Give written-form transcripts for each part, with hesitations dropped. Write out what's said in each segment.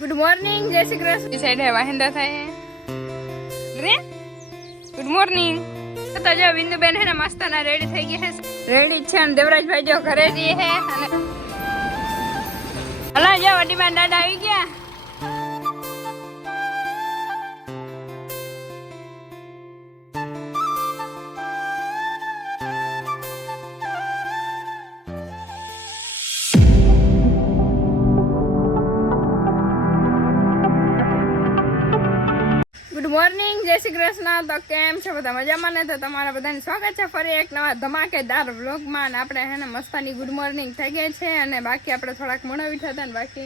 Good morning जय Shri Krishna side है वाहिंदा थाय रे गुड मॉर्निंग तो जो बिंदु बेन है ना मस्त ना रेडी થઈ ગઈ છે રેડી છે અને દેવરાજભાઈ જો ઘરે જઈએ છે અને અલા જો વડીમાં દાદા આવી ગયા मॉर्निंग जय श्री कृष्ण। तो केम छो बधा मजामां ने? तो तमारा बधाने स्वागत है फरी एक नवा धमाकेदार व्लॉग में। आपणे है ने मस्तानी गुड मॉर्निंग थई गई छे अने बाकी आपणे थोड़ाक मोड़ा उठ्या था ने बाकी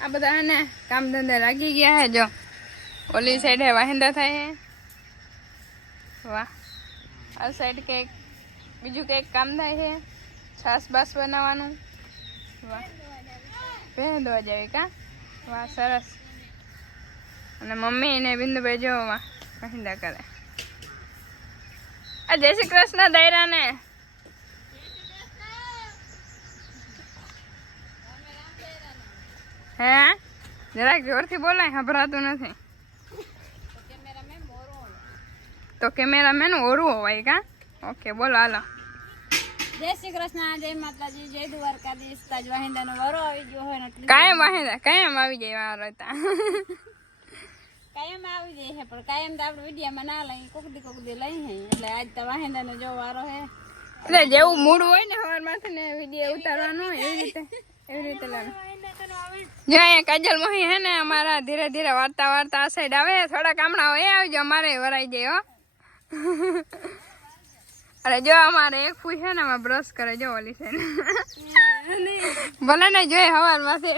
आ बधा है ने काम धंधे लागी गया है। जो ओली साइड है वाहिंदा थाय है वाह आ साइड के बीजू के काम थाय है छास बास बनावानुं वाह पहेंदवा जावे का वाह सरस અને મમ્મી ને બિંદુભાઈ જો વાહિંદા કરે આ જય શ્રી કૃષ્ણ દાયરા ને હે જરાક જોરથી બોલાય સંભળાતું નથી તો કેમેરામેન ઓરું હોય કા ઓકે બોલો હાલો जय श्री कृष्ण जय माताजी जय द्वारकाधीश ताज वाहिंदा नो वारो આવી ગયો હોય ને કાયમ વાહિંદા કાયમ આવી જાય વારો તા કાયમ આવી જાય છે પણ કાયમ તો આપણે વિડિયામાં ના લઈ કોક દી લઈ હે એટલે આજ તો વાહિંદાનો જો વારો હે એટલે જેવું મૂડ હોય ને હવાર માથે ને વિડિયો ઉતારવાનો એવી રીતે લાગે જો અહીંયા કાજલ મોહી હે ને અમારા ધીરે ધીરે વાર્તા વાર્તા આ સાઈડ આવે થોડા કામડા હોય આવજો અમારે વરાઈ જાય હો અરે જો અમારે એક ફૂઈ છે ને અમે બ્રશ કરે જો ઓલી છે ભલે ને જોઈએ હવાર માથે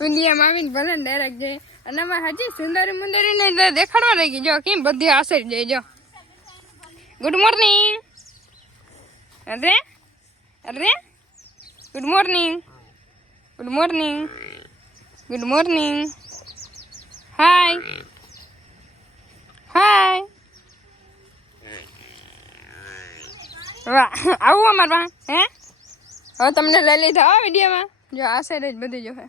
વિડિયામાં આવીને ભલે ને ડાયરેક્ટ જોઈએ અને અમે હજી સુંદરી મુંદરી ને દેખાડવા રહી ગઈ જો કેમ બધી આસર જાય જો ગુડ મોર્નિંગ અરે અરે good morning good morning good morning hi hi વાહ આવું અમાર બા હે હવે તમને લઈ લીધા આ વિડીયોમાં જો આ સાઈડ જ બધી જો હે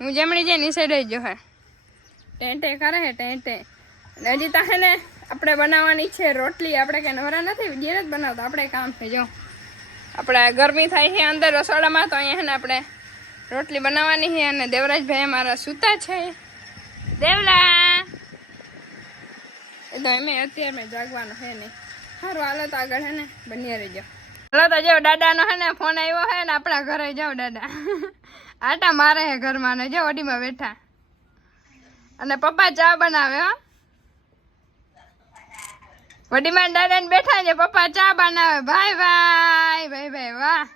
હું જમણી જઈને એ સાઈડ જ જો હે ટેન્ટે કરે હે ટેન્ટે હજી તો હે ને આપણે બનાવવાની છે રોટલી આપણે કંઈ નવરા નથી વિડીયો નથી બનાવતા આપણે કામ છે જો આપણે ગરમી થાય છે અંદર રસોડામાં તો અહીંયા હે ને આપણે રોટલી બનાવવાની છે અને દેવરાજભાઈ અમારા સૂતા છે દેવલા એ તો એમ અત્યારે જાગવાનું છે નહીં સારું હાલો તો આગળ હે ને બની રહેજો હાલો તો જો દાદાનો હે ને ફોન આવ્યો હે ને આપણા ઘરે જાઓ દાદા આટા મારે હે ઘરમાં ને જો ઓડીમાં બેઠા અને પપ્પા ચા બનાવે હો વડીમાં દાદા ને બેઠા છે પપ્પા ચા બનાવે ભાઈ ભાઈ ભાઈ ભાઈ વાહ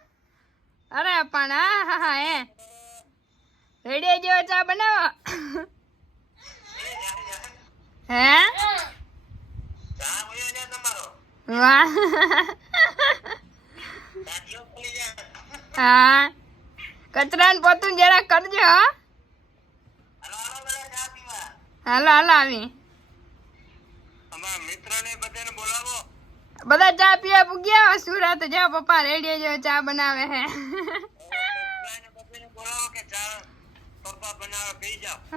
અરે પણ હા હા એ રેડી જેવો ચા બનાવો હે વાહ હા કચરા ને પોતું જરા કરજો હાલો હાલો આવી બધા ચા પીવા પૂગ્યા સુરત જાઓ પપ્પા રેડિયો જો ચા બનાવે હે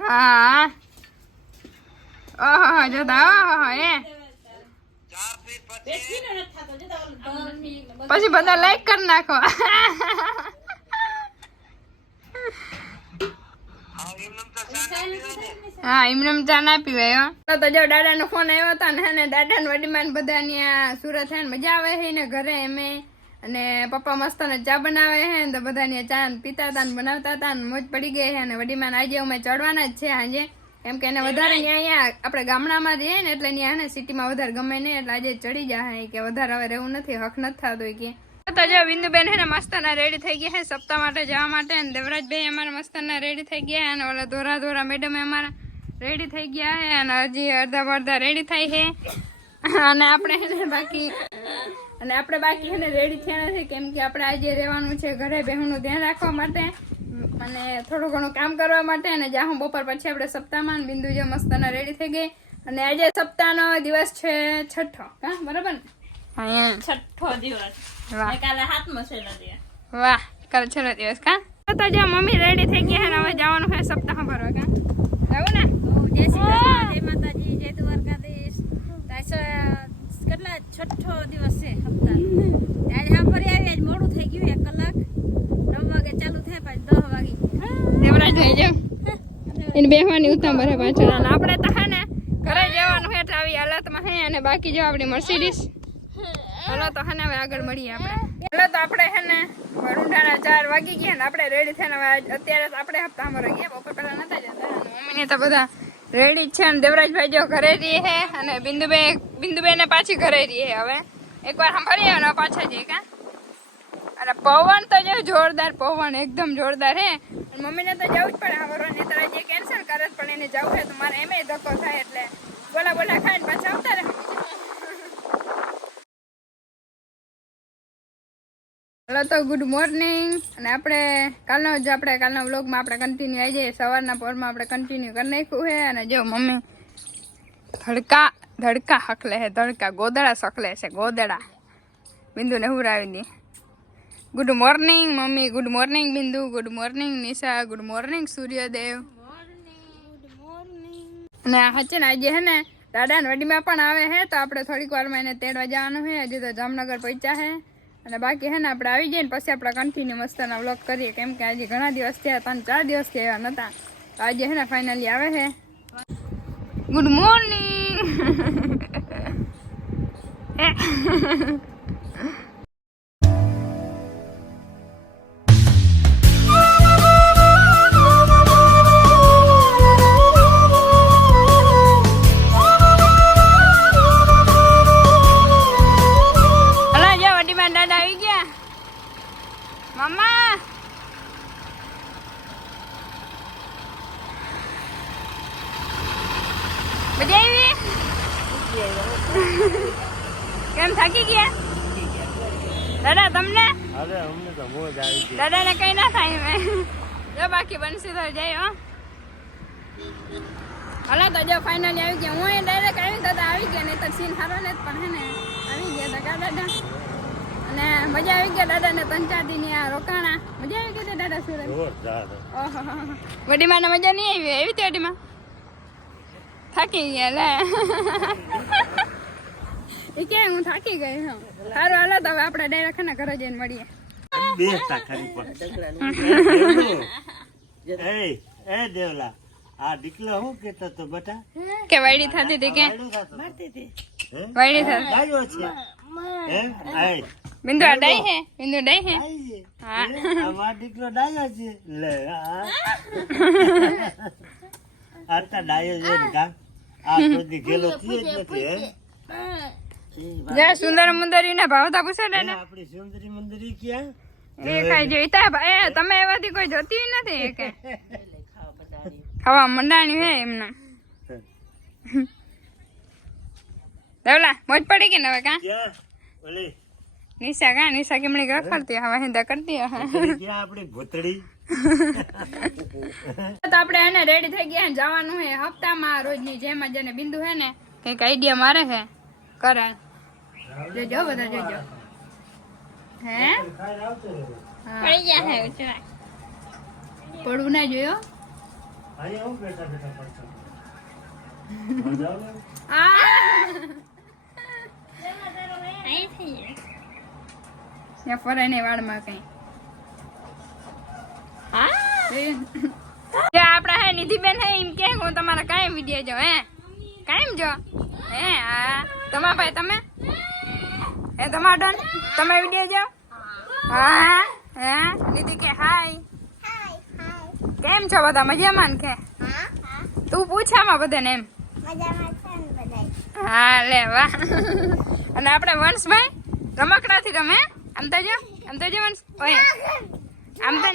હા ઓહો જોતા ઓહો એ પછી બધા લાઈક કરી નાખો હા એમને ચા ના પીવાય તો જો દાદા નો ફોન આવ્યો હતો ને દાદા ને વડીમાન બધા ત્યાં સુરત છે ને મજા આવે છે ને ઘરે એમે અને પપ્પા મસ્ત ને ચા બનાવે છે ને તો બધા ચા પીતા હતા ને બનાવતા હતા ને મોજ પડી ગઈ છે અને વડીમાન આજે અમે ચડવાના જ છે આજે કેમ કે એને વધારે અહીંયા આપણે ગામડામાં જઈએ ને એટલે ત્યાં ને સિટીમાં વધારે ગમે નહીં એટલે આજે ચડી જાય કે વધારે હવે રહેવું નથી હક નથી થતો કે તો જો બિંદુબેન હે ને મસ્તના રેડી થઈ ગયા છે સપ્તાહ માટે જવા માટે અને દેવરાજભાઈ અમારા મસ્તના રેડી થઈ ગયા અને ઓલા ધોરા મેડમ અમારા રેડી થઈ ગયા છે અને હજી અડધા રેડી થાય છે અને આપણે હે બાકી હે ને રેડી થયા નથી કેમ કે આપણે આજે રહેવાનું છે ઘરે બહેનનું ધ્યાન રાખવા માટે અને થોડું ઘણું કામ કરવા માટે અને જ્યાં હું બપોર પછી આપણે સપ્તાહમાં બિંદુ જો મસ્તના રેડી થઈ ગઈ અને આજે સપ્તાહનો દિવસ છે છઠ્ઠો હા બરાબર ને હા છઠ્ઠો દિવસ વાહ કાલે 7મો છેલ્લો દિવસ વાહ કાલે છેલ્લો દિવસ કા તો જો મમ્મી રેડી થઈ ગયા છે ને હવે જવાનું છે સપ્તાહ ભરવા કા જાવું ને જય શ્રી કૃષ્ણ, જય માતાજી, જય દ્વારકાધીશ. કેટલા છઠ્ઠો દિવસ છે હપ્તાનો. આજે હા ફરી આવી, આજ મોડું થઈ ગયું 1 કલાક. 9 વાગે ચાલુ થાય, પાછું 10 વાગે. દેવરાજ ભાઈ જો એને બેહવાની ઉત્તમ ભરે પાછળ અને આપણે તો હે ને ઘરે જવાનું છે આવી હાલતમાં હે અને બાકી જો આપણી મર્સિડીઝ. હાલો તો હે ને હવે આગળ મળીએ આપણે. હાલો તો આપણે હે ને વરુંઢાના 4 વાગી ગયા ને આપણે રેડી થઈને હવે અત્યારે તો આપણે હપ્તા ભરવા ગયા. બપોર પહેલા નતા જતા અને મમ્મીને તો બધા રેડી જ છે અને દેવરાજભાઈ જો ઘરે રહીએ છે અને બિંદુબેન પાછી ઘરે રહીએ. હવે એકવાર સાંભળીએ અને પાછા જઈએ કા. અને પવન તો જો જોરદાર પવન એકદમ જોરદાર હે. મમ્મીને તો જવું જ પડે હવે નેતરા જે કેન્સલ કરે પણ એને જવું છે તો મારે એમે ધક્કો થાય એટલે બોલા ખાઈને પાછા આવતા રહે. હલો તો ગુડ મોર્નિંગ અને આપણે કાલના વ્લોગમાં આપણે કન્ટિન્યુ આવી જઈએ. સવારના પોરમાં આપણે કન્ટિન્યુ કરી નાખ્યું છે અને જો મમ્મી ધડકા હકલે છે ધડકા ગોદડા સકલે છે ગોદડા. બિંદુને હુરાવી દે. Good morning mummy, good morning Bindu, good morning Nisha, good morning Suryadev. અને હચે ને આજે હે ને દાદા ને વડીમાં પણ આવે છે તો આપણે થોડીક વારમાં એને તેડવા જવાનું છે. હજી તો જામનગર પહોંચ્યા છે અને બાકી હે ને આપણે આવી જઈએ ને પછી આપણે કન્ટિન્યુ મસ્તના વ્લોગ કરીએ કેમ કે આજે ઘણા દિવસ થયા 3-4 દિવસથી આવ્યા નતા તો આજે હે ને ફાઇનલી આવે છે. Good morning. મમ્મા મજા આવી? કેમ થાકી ગયા દાદા તમને? અરે અમને તો મોજ આવી ગઈ. દાદાને કઈ ના થાય મેં જો બાકી બનશી તો જાય હો. હાલો તો જો ફાઇનલી આવી ગયા. હું ડાયરેક્ટ આવી દાદા આવી ગયા નહીં તો સીન સારો ને પણ હે ને આવી ગયા હતા કા દાદા અને મજા આવી ગયા દાદા ને 3-4 દી ની આ રોકાણા. મજા આવી ગઈ દાદા સુરત? ઓહો વડીમાં ને મજા નહીં આવી? એવી તે વડીમાં થાકી ગયા લે. એ કે હું થાકી ગઈ હું. સારું હાલો તો હવે આપણે ડાયરેક્ટ ને ઘરે જઈને મળીએ. બેસતા ખરી પણ એ દેવલા આ દીકલો હું કેતો તો બેટા કે વાયડી થતી હતી કે વાયડી થતી ગાયો છે હે આય બિંદુ ડાઈ હે બિંદુ ડાઈ હે હા આ દીકલો ડાયો છે લે આ તા ડાયો છે ને કા આ તો દી ગેલો થી જ નથી હે જા સુંદર મુંદરી ને ભાવતા પૂછે ને આપણી સુંદરી મંદરી ક્યાં એ કઈ જોઈતા એ તમે એવાથી કોઈ જોતી નથી કે ખાવા મંડાણી હે એમને દેવલા મોજ પડી ગઈ ને હવે કા ક્યાં ઓલી નિશા કેમણી રખડતી હવે હિંદા કરતી ક્યાં આપણી ભૂતડી તો આપણે એને રેડી થઈ ગયા જવાનું હે હપ્તામાં રોજની જેમ જ અને બિંદુ હે ને કઈક આઈડિયા મારે છે કરે જોજો બધા જોજો હે પડી ગયા હે ઉચરા પડવું ના જોયો ફરાય ને વાળમાં કઈ આપડા હે નિધિબેન હે એમ કે હું તમારા કાયમ વિડીયો જો હે કાયમ જો હે હા તમારા ભાઈ તમે હે તમારા તમે વિડીયો જો હા હે નિધિ કે હાય કેમ છો બધા મજામાં કે તું પૂછામાં બધાને એમ હા લે વાહ અને આપણે વંશભાઈ રમકડાથી રમે આમ તો જો વંશ ઓય આમ તો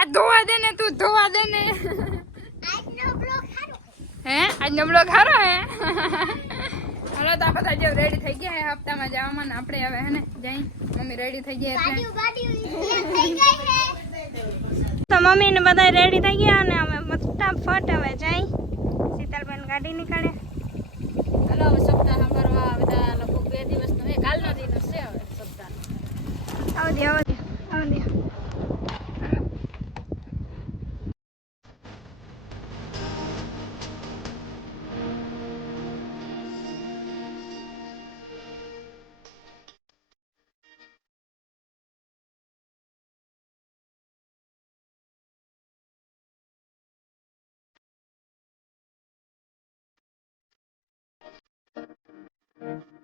આ ધોવા દે ને તું ધોવા દે ને હે આજનો બ્લોગ સારો હે હાલો તો આ બધા જો રેડી થઈ ગયા હે હપ્તામાં જવામાં ને આપણે હવે હે ને જઈ મમ્મી રેડી થઈ ગયા એટલે તો મમ્મી ને બધા રેડી થઈ ગયા અને અમે ફટાફટ હવે જઈ શીતલબેન ગાડી નીકળે. ચાલો હવે સપ્તાહ સાંભળવા બધા લગભગ 2 દિવસનો હે. કાલનો દિવસ છે હવે સપ્તાહ. આવજો છે